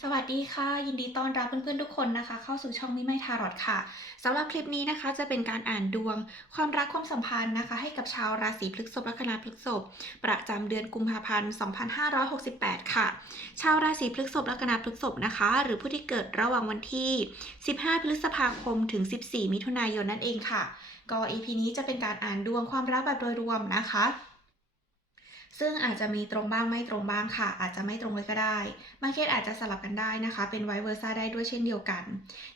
สวัสดีค่ะ ยินดีต้อนรับเพื่อนๆทุกคนนะคะ เข้าสู่ช่องมิไม่ทารอตค่ะสำหรับคลิปนี้นะคะ จะเป็นการอ่านดวงความรักความสัมพันธ์นะคะ ให้กับชาวราศีพฤษภลัคนาพฤษภประจำเดือนกุมภาพันธ์ 2568 ค่ะ ชาวราศีพฤษภลัคนาพฤษภนะคะ หรือผู้ที่เกิดระหว่างวันที่ 15 พฤษภาคมถึง 14 มิถุนายนนั่นเองค่ะ ก็ EP นี้จะเป็นการอ่านดวงความรักแบบโดยรวมนะคะ ซึ่งอาจจะมีตรงบ้างไม่ตรงบ้างค่ะ อาจจะไม่ตรงเลยก็ได้บางเคสอาจจะสลับกันได้นะคะ เป็นไวเวอร์ซ่าได้ด้วยเช่นเดียวกัน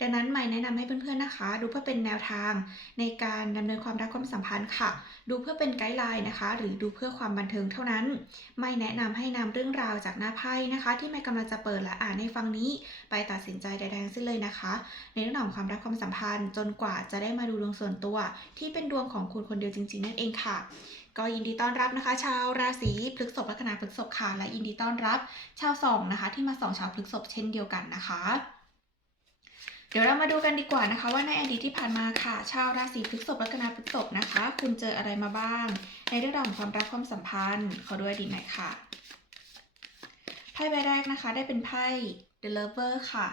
ดังนั้นใหม่แนะนำให้เพื่อนๆนะคะ ดูเพื่อเป็นแนวทางในการดำเนินความรักความสัมพันธ์ค่ะ ดูเพื่อเป็นไกด์ไลน์นะคะ หรือดูเพื่อความบันเทิงเท่านั้น ไม่แนะนำให้นำเรื่องราวจากหน้าไพ่นะคะ ที่ไม่กำลังจะเปิดและอ่านให้ฟังนี้ ไปตัดสินใจใดๆทั้งสิ้นเลยนะคะ ในเรื่องของความรักความสัมพันธ์ จนกว่าจะได้มาดูดวงส่วนตัว ที่เป็นดวงของคุณคนเดียวจริง ๆ นั่นเองค่ะ ก็ยินดีต้อนรับนะคะ ชาวราศีพฤษภลัคนาพฤษภค่ะและยินดีต้อนรับชาวสองนะคะ ที่มาส่องชาวพฤษภเช่นเดียวกันนะคะ เดี๋ยวเรามาดูกันดีกว่านะคะ ว่าในอดีตที่ผ่านมาค่ะ ชาวราศีพฤษภลัคนาพฤษภนะคะ คุณเจออะไรมาบ้าง ในเรื่องราวของความรักความสัมพันธ์ขอดูอดีหน่อยค่ะไพ่ใบแรกนะคะ ได้เป็นไพ่ The Lover ค่ะ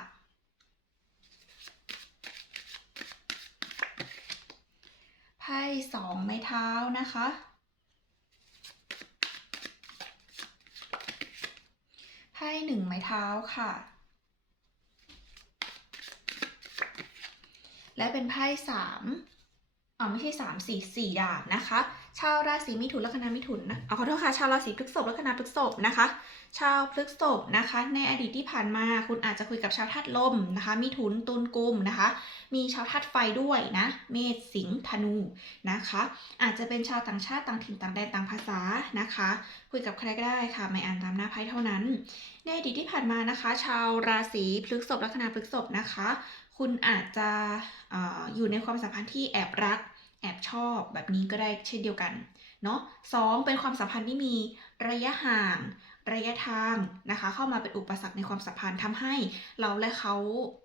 ไพ่สองไม้เท้านะคะ ไพ่ หนึ่งไม้เท้าค่ะ และเป็นไพ่สามอ๋อไม่ใช่สามสี่สี่ดาบนะคะ ชาวราศีมิถุนลัคนามิถุนนะเอาขอโทษค่ะชาวราศีพฤษภลัคนาพฤษภนะคะ ชาวพฤษภนะคะ ในอดีตที่ผ่านมาคุณอาจจะคุยกับชาวธาตุลมนะคะ มิถุนตุลกุมนะคะ มีชาวธาตุไฟด้วยนะ เมษสิงห์ธนูนะคะ อาจจะเป็นชาวต่างชาติต่างถิ่นต่างแดนต่างภาษานะคะ คุยกับใครก็ได้ค่ะไม่อ่านตามหน้าไพ่เท่านั้น ในอดีตที่ผ่านมานะคะ ชาวราศีพฤษภลัคนาพฤษภนะคะ คุณอาจจะอออยู่ในความสัมพันธ์ที่แอบรัก แอบชอบแบบนี้ก็ได้เช่นเดียวกันเนาะสองเป็นความสัมพันธ์ที่มีระยะห่าง ระยะทางนะคะ เข้ามาเป็นอุปสรรคในความสัมพันธ์ทำให้เราและเขา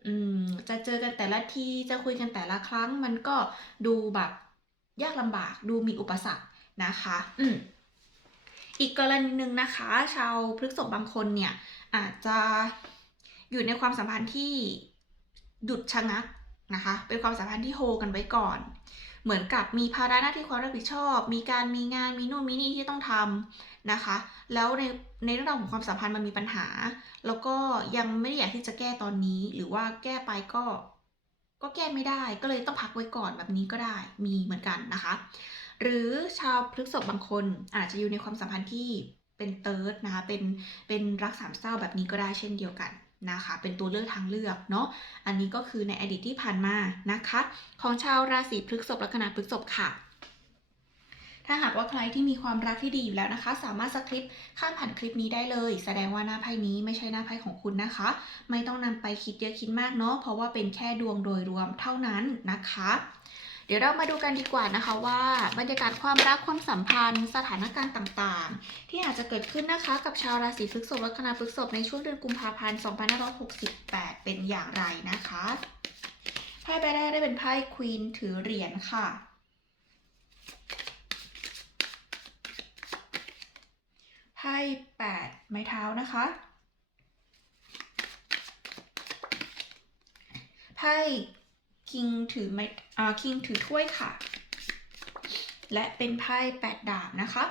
อืมจะเจอกันแต่ละทีจะคุยกันแต่ละครั้ง มันก็ดูแบบยากลำบากดูมีอุปสรรคนะคะอืมอีกกรณีหนึ่งนะคะ ชาวพฤกษภบางคนเนี่ยอาจจะอยู่ในความสัมพันธ์ที่หยุดชะงักนะคะ เป็นความสัมพันธ์ที่โฮกันไว้ก่อน เหมือนกับมีภาระหน้าที่ความรับผิดชอบ มีการมีงานมีนู่นมีนี่ที่ต้องทำนะคะ แล้วในในเรื่องราวของความสัมพันธ์มันมีปัญหา แล้วก็ยังไม่ได้อยากที่จะแก้ตอนนี้ หรือว่าแก้ไปก็ ก็แก้ไม่ได้ก็เลยต้องพักไว้ก่อนแบบนี้ก็ได้มีเหมือนกันนะคะ หรือชาวพฤกษภบางคนอาจจะอยู่ในความสัมพันธ์ที่เป็นเติร์ดนะคะเป็นเป็นรักสามเศร้าแบบนี้ก็ได้เช่นเดียวกัน นะคะ เป็นตัวเลือกทางเลือกเนาะ อันนี้ก็คือในอดีตที่ผ่านมานะคะ ของชาวราศีพฤษภลัคนาพฤษภค่ะ ถ้าหากว่าใครที่มีความรักที่ดีอยู่แล้วนะคะ สามารถสคริปต์ข้ามผ่านคลิปนี้ได้เลย แสดงว่าหน้าไพ่นี้ไม่ใช่หน้าไพ่ของคุณนะคะ ไม่ต้องนำไปคิดเยอะคิดมากเนาะ เพราะว่าเป็นแค่ดวงโดยรวมเท่านั้นนะคะ เดี๋ยวเรามาดูกันดีกว่านะคะว่า บรรยากาศความรักความสัมพันธ์ สถานการณ์ต่างๆ ที่อาจจะเกิดขึ้นนะคะกับชาวราศีพฤษภลัคนาพฤษภในช่วงเดือนกุมภาพันธ์2568 เป็นอย่างไรนะคะไพ่ใบแรกได้เป็นไพ่ควีนถือเหรียญค่ะไพ่แปดไม้เท้านะคะไพ่ คิงถือไม้อ่าคิงถือถ้วยค่ะ และเป็นไพ่แปดดาบนะคะ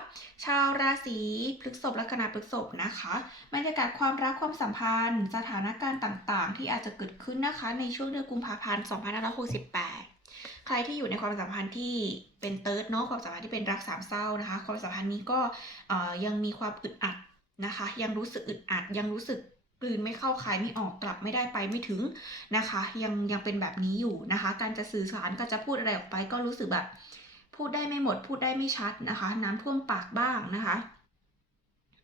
ชาวราศีพฤษภลัคนาพฤษภนะคะบรรยากาศความรักความสัมพันธ์ สถานการณ์ต่างๆ ที่อาจจะเกิดขึ้นนะคะ ในช่วงเดือนกุมภาพันธ์2568ใครที่อยู่ในความสัมพันธ์ที่เป็นเติร์ดเนาะความสัมพันธ์ที่เป็นรักสามเศร้านะคะ ความสัมพันธ์นี้ก็อ่อยังมีความอึดอัดนะคะ ยังรู้สึกอึดอัดยังรู้สึก กลืนไม่เข้าคายไม่ออกกลับไม่ได้ไปไม่ถึงนะคะ ยังยังเป็นแบบนี้อยู่นะคะ การจะสื่อสารก็จะพูดอะไรออกไปก็รู้สึกแบบ พูดได้ไม่หมด พูดได้ไม่ชัดนะคะ น้ำท่วมปากบ้างนะคะ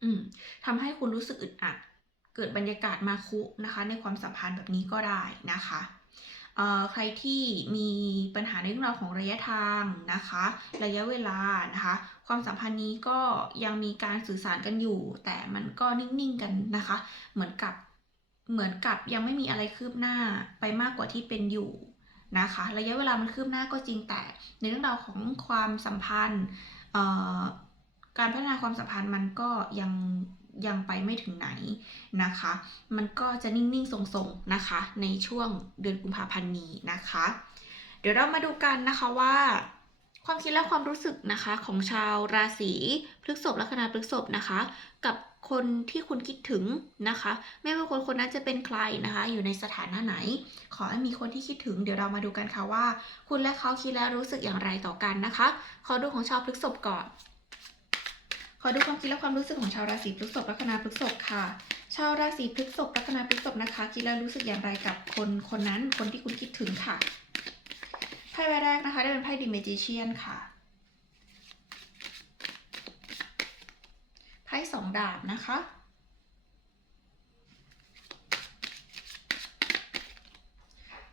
อืมทำให้คุณรู้สึกอึดอัด เกิดบรรยากาศมาคุนะคะ ในความสัมพันธ์แบบนี้ก็ได้นะคะเอ่อใครที่มีปัญหาในเรื่องราวของระยะทางนะคะ ระยะเวลานะคะ ความสัมพันธ์นี้ก็ยังมีการสื่อสารกันอยู่ แต่มันก็นิ่งๆกันนะคะ เหมือนกับเหมือนกับยังไม่มีอะไรคืบหน้าไปมากกว่าที่เป็นอยู่นะคะ ระยะเวลามันคืบหน้าก็จริงแต่ในเรื่องราวของความสัมพันธ์การพัฒนาความสัมพันธ์มันก็ยังยังไปไม่ถึงไหนนะคะ มันก็จะนิ่งๆทรงๆนะคะ ในช่วงเดือนกุมภาพันธ์นี้นะคะ เดี๋ยวเรามาดูกันนะคะว่า ความคิดและความรู้สึกนะคะของชาวราศีพฤษภลัคนาพฤษภนะคะ กับคนที่คุณคิดถึงนะคะ ไม่ว่าคนคนนั้นจะเป็นใครนะคะ อยู่ในสถานะไหน ขอให้มีคนที่คิดถึงเดี๋ยวเรามาดูกันค่ะว่า คุณและเขาคิดและรู้สึกอย่างไรต่อกันนะคะ ขอดูของชาวพฤษภก่อน ขอดูความคิดและความรู้สึกของชาวราศีพฤษภลัคนาพฤษภค่ะ ชาวราศีพฤษภลัคนาพฤษภนะคะ คิดและรู้สึกอย่างไรกับคนคนนั้นคนที่คุณคิดถึงค่ะ พ่ใบแรกนะคะ ได้เป็นไพ่ดิเมจิเชียนค่ะ ไพ่สองดาบนะคะ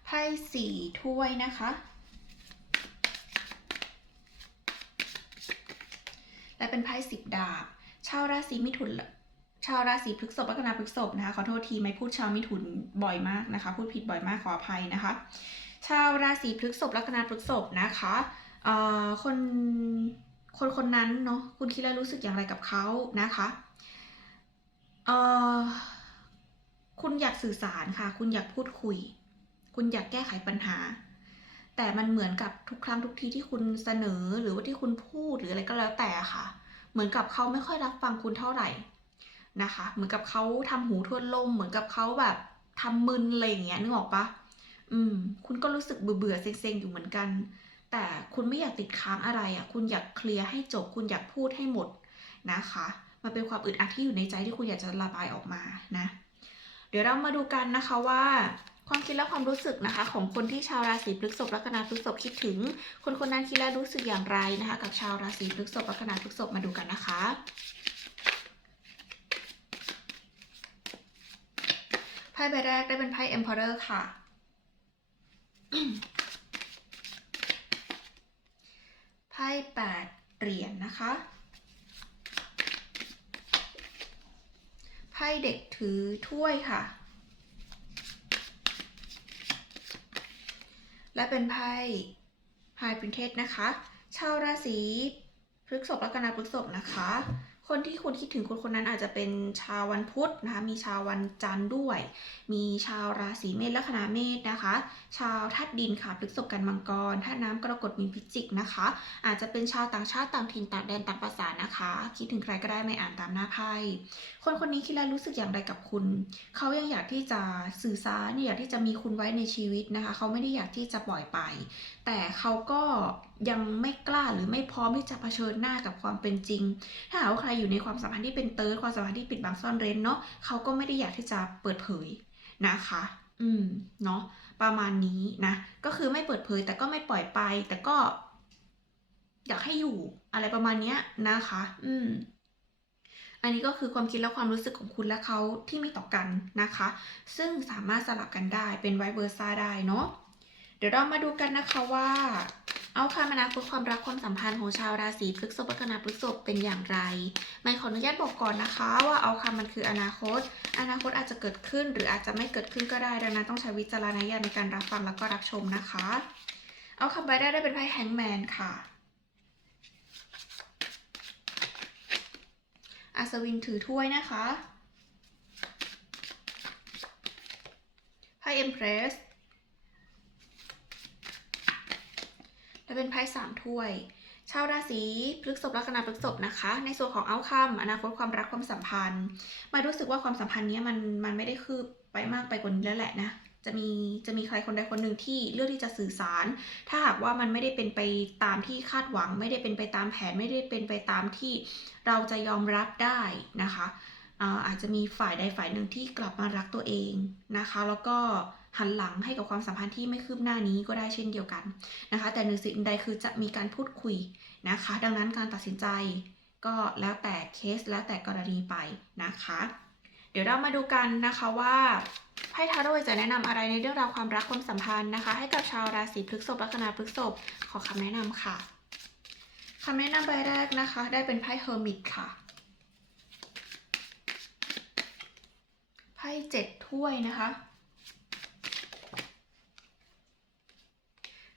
ไพ่สี่ถ้วยนะคะ และเป็นไพ่สิบดาบ ชาวราศีมิถุนชาวราศีพฤษภลัคนาพฤษภนะคะ ขอโทษทีไม่พูดชาวมิถุนบ่อยมากนะคะ พูดผิดบ่อยมากขออภัยนะคะ ชาวราศีพฤษภลัคนาพฤษภนะคะเอ่อคนคนคนนั้นเนาะคุณคิดแล้วรู้สึกอย่างไรกับเขานะคะเอ่อคุณอยากสื่อสารค่ะ คุณอยากพูดคุย คุณอยากแก้ไขปัญหา แต่มันเหมือนกับทุกครั้งทุกทีที่คุณเสนอหรือว่าที่คุณพูดหรืออะไรก็แล้วแต่ค่ะ เหมือนกับเขาไม่ค่อยรับฟังคุณเท่าไหร่นะคะ เหมือนกับเขาทำหูทวนลม เหมือนกับเขาแบบทำมึนอะไรอย่างเงี้ยนึกออกปะ อืม คุณก็รู้สึกเบื่อเบื่อๆเซ็งๆอยู่เหมือนกัน แต่คุณไม่อยากติดค้างอะไรอะ คุณอยากเคลียร์ให้จบ คุณอยากพูดให้หมดนะคะ มันเป็นความอึดอัดที่อยู่ในใจที่คุณอยากจะระบายออกมานะ เดี๋ยวเรามาดูกันนะคะว่าความคิดและความรู้สึกนะคะ ของคนที่ชาวราศีพฤษภลัคนาพฤษภคิดถึง คนคนนั้นคิดและรู้สึกอย่างไรนะคะ กับชาวราศีพฤษภลัคนาพฤษภมาดูกันนะคะ ไพ่ใบแรกได้เป็นไพ่ Emperor ค่ะ ไพ่แปดเหรียญนะคะ ไพ่เด็กถือถ้วยค่ะ และเป็นไพ่ High Princess นะคะ ชาวราศีพฤกษภและกนาพฤกษภนะคะ คนที่คุณคิดถึงคนคนนั้นอาจจะเป็นชาววันพุธนะคะ มีชาววันจันทร์ด้วย มีชาวราศีเมษและคณะเมษนะคะ ชาวธาตุดินค่ะพฤษภกันมังกรธาตุน้ำกรกฎมีพิจิกนะคะ อาจจะเป็นชาวต่างชาติต่างถิ่นต่างแดนต่างภาษานะคะ คิดถึงใครก็ได้ไม่อ่านตามหน้าไพ่คนคนนี้คิดแล้วรู้สึกอย่างไรกับคุณ เขายังอยากที่จะสื่อสารอยากที่จะมีคุณไว้ในชีวิตนะคะ เขาไม่ได้อยากที่จะปล่อยไป แต่เขาก็ยังไม่กล้าหรือไม่พร้อมที่จะเผชิญหน้ากับความเป็นจริง ถ้าหากว่าใครอยู่ในความสัมพันธ์ที่เป็นเติร์ดความสัมพันธ์ที่ปิดบังซ่อนเร้นเนาะเขาก็ไม่ได้อยากที่จะเปิดเผยนะคะ อืม เนาะประมาณนี้นะ ก็คือไม่เปิดเผยแต่ก็ไม่ปล่อยไป แต่ก็ อยากให้อยู่อะไรประมาณเนี้ยนะคะ อืม อันนี้ก็คือความคิดและความรู้สึกของคุณและเขาที่มีต่อกันนะคะ ซึ่งสามารถสลับกันได้เป็นไวเวอร์ซ่าได้เนาะ เดี๋ยวเรามาดูกันนะคะว่าเอาคำอนาคตความรักความสัมพันธ์ของชาวราศีพฤษภลัคนาพฤษภเป็นอย่างไร ไม่ขออนุญาตบอกก่อนนะคะ ว่าเอาคำมันคืออนาคต อนาคตอาจจะเกิดขึ้น หรืออาจจะไม่เกิดขึ้นก็ได้ ดังนั้นต้องใช้วิจารณญาณในการรับฟังแล้วก็รับชมนะคะ เอาคำใบได้ได้เป็นไพ่แฮงแมนค่ะอัศวินถือถ้วยนะคะไพ่เอ็มเพรส และเป็นไพ่สามถ้วย ชาวราศีพฤษภลัคนาพฤษภนะคะ ในส่วนของเอาคัมอนาคตความรักความสัมพันธ์มารู้สึกว่าความสัมพันธ์เนี้ยมันมันไม่ได้คืบไปมากไปกว่านี้แล้วแหละนะจะมีจะมีใครคนใดคนหนึ่งที่เลือกที่จะสื่อสาร ถ้าหากว่ามันไม่ได้เป็นไปตามที่คาดหวัง ไม่ได้เป็นไปตามแผน ไม่ได้เป็นไปตามที่เราจะยอมรับได้นะคะ อาจจะมีฝ่ายใดฝ่ายหนึ่งที่กลับมารักตัวเองนะคะ แล้วก็หันหลังให้กับความสัมพันธ์ที่ไม่คืบหน้านี้ก็ได้เช่นเดียวกันนะคะ แต่หนึ่งสิ่งใดคือจะมีการพูดคุยนะคะ ดังนั้นการตัดสินใจก็แล้วแต่เคสแล้วแต่กรณีไปนะคะ เดี๋ยวเรามาดูกันนะคะว่าไพ่ทาโร่จะแนะนำอะไรในเรื่องราวความรักความสัมพันธ์นะคะ ให้กับชาวราศีพฤษภลัคนาพฤษภขอคำแนะนำค่ะคำแนะนำใบแรกนะคะ ได้เป็นไพ่เฮอร์มิตค่ะ พ่เจ็ดถ้วยนะคะ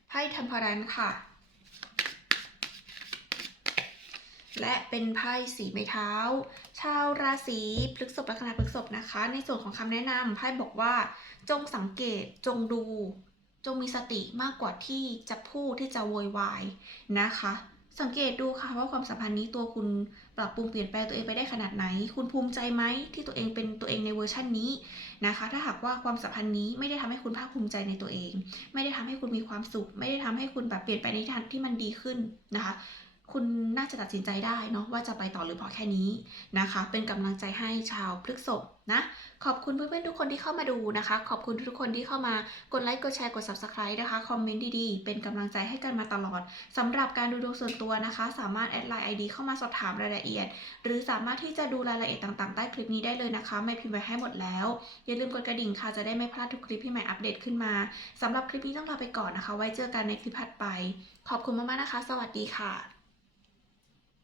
ไพ่ทมเพอรันค่ะ และเป็นไพ่สีไม้เท้า ชาวราศีพฤกษภลัคนาพฤกษภนะคะ ในส่วนของคำแนะนำไพ่บอกว่า จงสังเกตจงดู จงมีสติมากกว่าที่จะพูดที่จะโวยวายนะคะ สังเกตดูค่ะว่าความสัมพันธ์นี้ตัวคุณปรับปรุงเปลี่ยนแปลงตัวเองไปได้ขนาดไหน คุณภูมิใจไหมที่ตัวเองเป็นตัวเองในเวอร์ชันนี้นะคะ ถ้าหากว่าความสัมพันธ์นี้ไม่ได้ทำให้คุณภาคภูมิใจในตัวเอง ไม่ได้ทำให้คุณมีความสุข ไม่ได้ทำให้คุณแบบเปลี่ยนไปในทางที่มันดีขึ้นนะคะ คุณน่าจะตัดสินใจได้เนาะว่าจะไปต่อหรือพอแค่นี้นะคะ เป็นกำลังใจให้ชาวพฤษภนะ ขอบคุณเพื่อนๆทุกคนที่เข้ามาดูนะคะ ขอบคุณทุกคนที่เข้ามากดไลค์กดแชร์กด subscribe นะคะคอมเมนต์ดีๆ เป็นกำลังใจให้กันมาตลอดสำหรับการดูดวงส่วนตัวนะคะ สามารถแอดไลน์ ID เข้ามาสอบถามรายละเอียด หรือสามารถที่จะดูรายละเอียดต่างๆ ใต้คลิปนี้ได้เลยนะคะ ไม่พิมพ์ไว้ให้หมดแล้ว อย่าลืมกดกระดิ่งค่ะจะได้ไม่พลาดทุกคลิปที่ใหม่อัปเดตขึ้นมาสำหรับคลิปนี้ต้องลาไปก่อนนะคะ ไว้เจอกันในคลิปถัดไป ขอบคุณมากๆนะคะ สวัสดีค่ะ